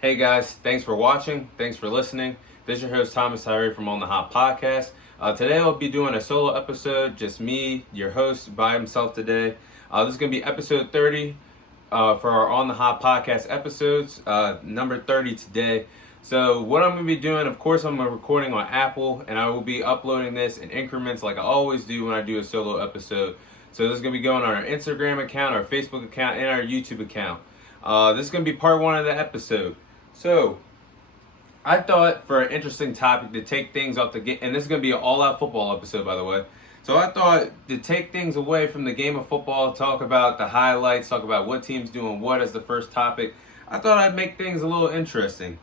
Hey guys, thanks for watching. Thanks for listening. This is your host Thomas Tyree from On the Hot Podcast. Today I'll be doing a solo episode, just me, your host, by himself today. This is going to be episode 30 for our On the Hot Podcast episodes, number 30 today. So what I'm going to be doing, of course, I'm recording on Apple, and I will be uploading this in increments like I always do when I do a solo episode. So this is going to be going on our Instagram account, our Facebook account, and our YouTube account. This is going to be part one of the episode. So, I thought for an interesting topic to take things off the game, and this is going to be an all-out football episode, by the way. So I thought to take things away from the game of football, talk about the highlights, talk about what team's doing what as the first topic. I thought I'd make things a little interesting.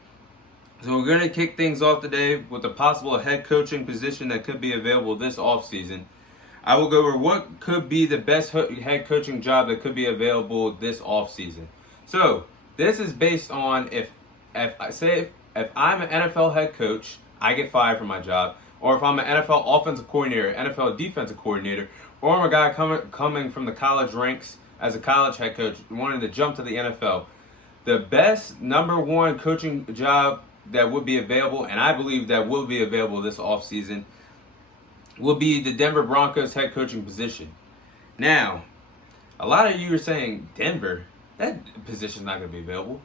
So we're going to kick things off today with a possible head coaching position that could be available this offseason. I will go over what could be the best head coaching job that could be available this offseason. So this is based on if I'm an NFL head coach, I get fired from my job, or if I'm an NFL offensive coordinator, NFL defensive coordinator, or I'm a guy coming from the college ranks as a college head coach wanting to jump to the NFL. The best number one coaching job that would be available, and I believe that will be available this offseason, will be the Denver Broncos head coaching position. Now, a lot of you are saying, Denver, that position's not going to be available.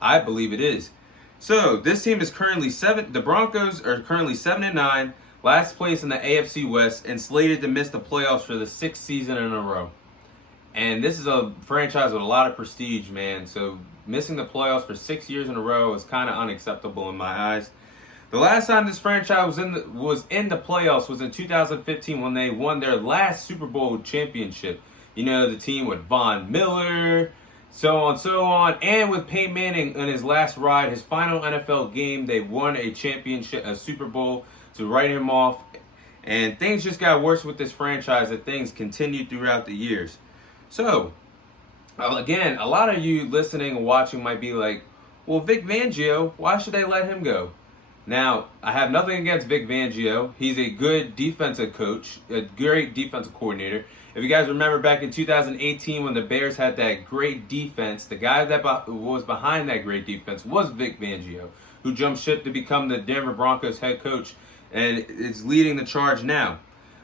I believe it is. So this team is currently the Broncos are currently 7-9, last place in the AFC West, and slated to miss the playoffs for the sixth season in a row. And this is a franchise with a lot of prestige, man. So missing the playoffs for 6 years in a row is kind of unacceptable in my eyes. The last time this franchise was in the playoffs was in 2015 when they won their last Super Bowl championship. You know, the team with Von Miller, so on, and with Peyton Manning in his last ride, his final NFL game, they won a championship, a Super Bowl, to write him off. And things just got worse with this franchise as things continued throughout the years. So, again, a lot of you listening and watching might be like, well, Vic Fangio, why should they let him go? Now, I have nothing against Vic Fangio. He's a good defensive coach, a great defensive coordinator. If you guys remember back in 2018 when the Bears had that great defense, the guy that was behind that great defense was Vic Fangio, who jumped ship to become the Denver Broncos head coach and is leading the charge now.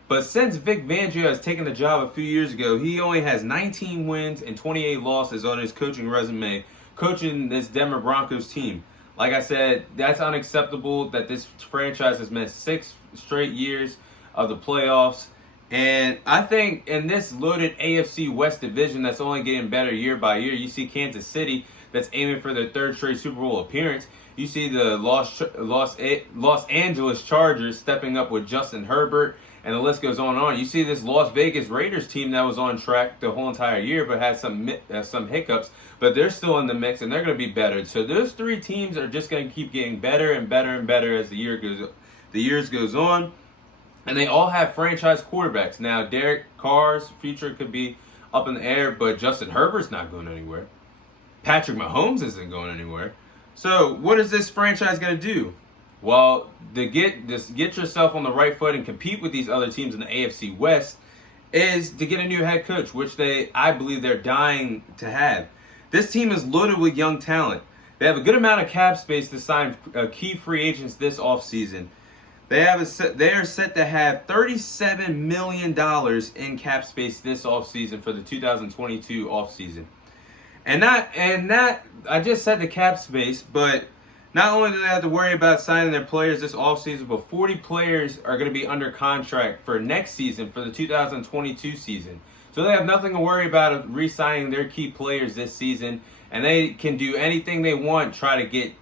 But since Vic Fangio has taken the job a few years ago, he only has 19 wins and 28 losses on his coaching resume, coaching this Denver Broncos team. Like I said, that's unacceptable that this franchise has missed 6 straight years of the playoffs. And I think in this loaded AFC West division that's only getting better year by year, you see Kansas City that's aiming for their third straight Super Bowl appearance. You see the Los Angeles Chargers stepping up with Justin Herbert, and the list goes on and on. You see this Las Vegas Raiders team that was on track the whole entire year but had some hiccups, but they're still in the mix and they're going to be better. So those three teams are just going to keep getting better and better and better as the years goes on. And they all have franchise quarterbacks. Now, Derek Carr's future could be up in the air, but Justin Herbert's not going anywhere. Patrick Mahomes isn't going anywhere. So, what is this franchise going to do? Well, to get yourself on the right foot and compete with these other teams in the AFC West is to get a new head coach, which I believe they're dying to have. This team is loaded with young talent. They have a good amount of cap space to sign key free agents this offseason. They are set to have $37 million in cap space this offseason for the 2022 offseason. And that I just said the cap space, but not only do they have to worry about signing their players this offseason, but 40 players are going to be under contract for next season, for the 2022 season. So they have nothing to worry about re-signing their key players this season, and they can do anything they want, try to get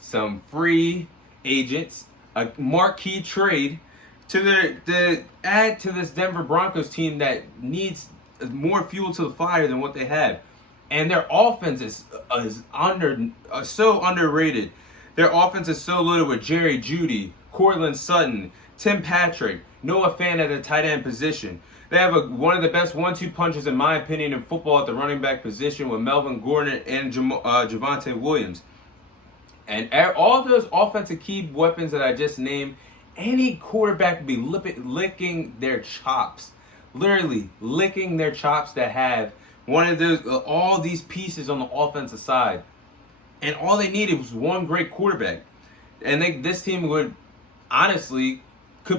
some free agents, a marquee trade to add to this Denver Broncos team that needs more fuel to the fire than what they have. And their offense is so underrated. Their offense is so loaded with Jerry Jeudy, Courtland Sutton, Tim Patrick, Noah Fant at the tight end position. They have one of the best 1-2 punches, in my opinion, in football at the running back position with Melvin Gordon and Javonte Williams. And all those offensive key weapons that I just named, any quarterback would be licking their chops. Literally licking their chops to have one of those, all these pieces on the offensive side. And all they needed was one great quarterback. And this team could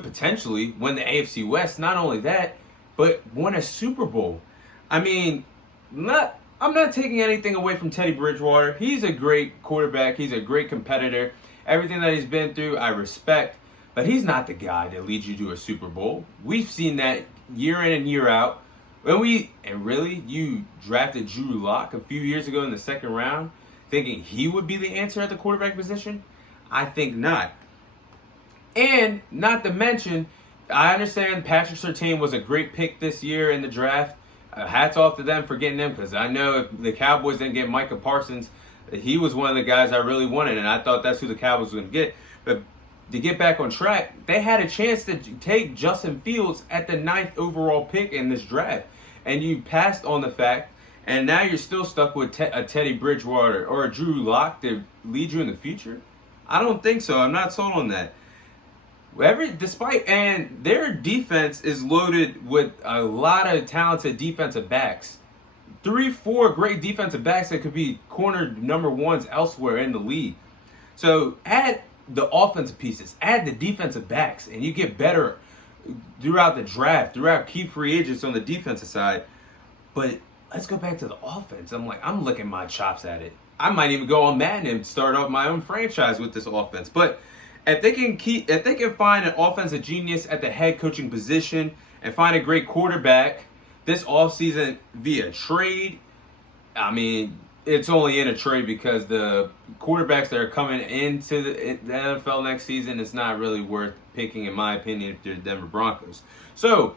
potentially win the AFC West. Not only that, but won a Super Bowl. I mean, I'm not taking anything away from Teddy Bridgewater. He's a great quarterback. He's a great competitor. Everything that he's been through, I respect. But he's not the guy that leads you to a Super Bowl. We've seen that year in and year out. You drafted Drew Lock a few years ago in the second round, thinking he would be the answer at the quarterback position? I think not. And not to mention, I understand Patrick Surtain was a great pick this year in the draft. Hats off to them for getting him, because I know if the Cowboys didn't get Micah Parsons, he was one of the guys I really wanted, and I thought that's who the Cowboys were going to get. But to get back on track, they had a chance to take Justin Fields at the 9th overall pick in this draft. And you passed on the fact, and now you're still stuck with a Teddy Bridgewater or a Drew Lock to lead you in the future? I don't think so. I'm not sold on that. And their defense is loaded with a lot of talented defensive backs. 3-4 great defensive backs that could be corner number ones elsewhere in the league. So add the offensive pieces, add the defensive backs, and you get better throughout the draft, throughout key free agents on the defensive side. But let's go back to the offense. I'm licking my chops at it. I might even go on Madden and start off my own franchise with this offense. But if they can find an offensive genius at the head coaching position and find a great quarterback this offseason via trade, I mean, it's only in a trade because the quarterbacks that are coming into the NFL next season, it's not really worth picking, in my opinion, if you're the Denver Broncos. So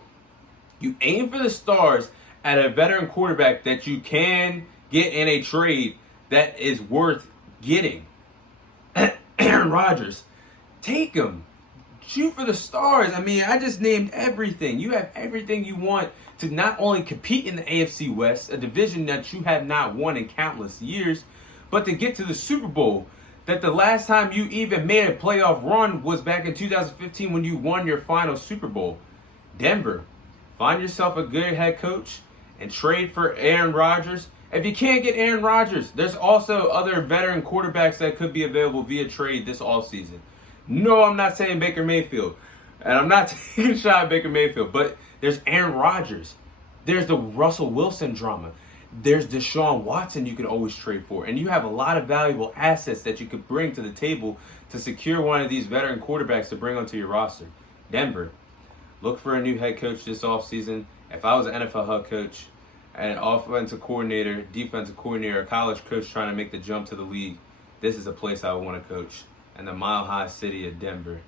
you aim for the stars at a veteran quarterback that you can get in a trade that is worth getting. Aaron Rodgers. Take him. Shoot for the stars. I mean, I just named everything. You have everything you want to not only compete in the AFC West, a division that you have not won in countless years, but to get to the Super Bowl. That the last time you even made a playoff run was back in 2015 when you won your final Super Bowl. Denver, find yourself a good head coach and trade for Aaron Rodgers. If you can't get Aaron Rodgers, there's also other veteran quarterbacks that could be available via trade this offseason. No, I'm not saying Baker Mayfield. And I'm not taking a shot at Baker Mayfield. But there's Aaron Rodgers. There's the Russell Wilson drama. There's Deshaun Watson you can always trade for. And you have a lot of valuable assets that you could bring to the table to secure one of these veteran quarterbacks to bring onto your roster. Denver, look for a new head coach this offseason. If I was an NFL head coach, an offensive coordinator, defensive coordinator, a college coach trying to make the jump to the league, this is a place I would want to coach. In the mile-high city of Denver.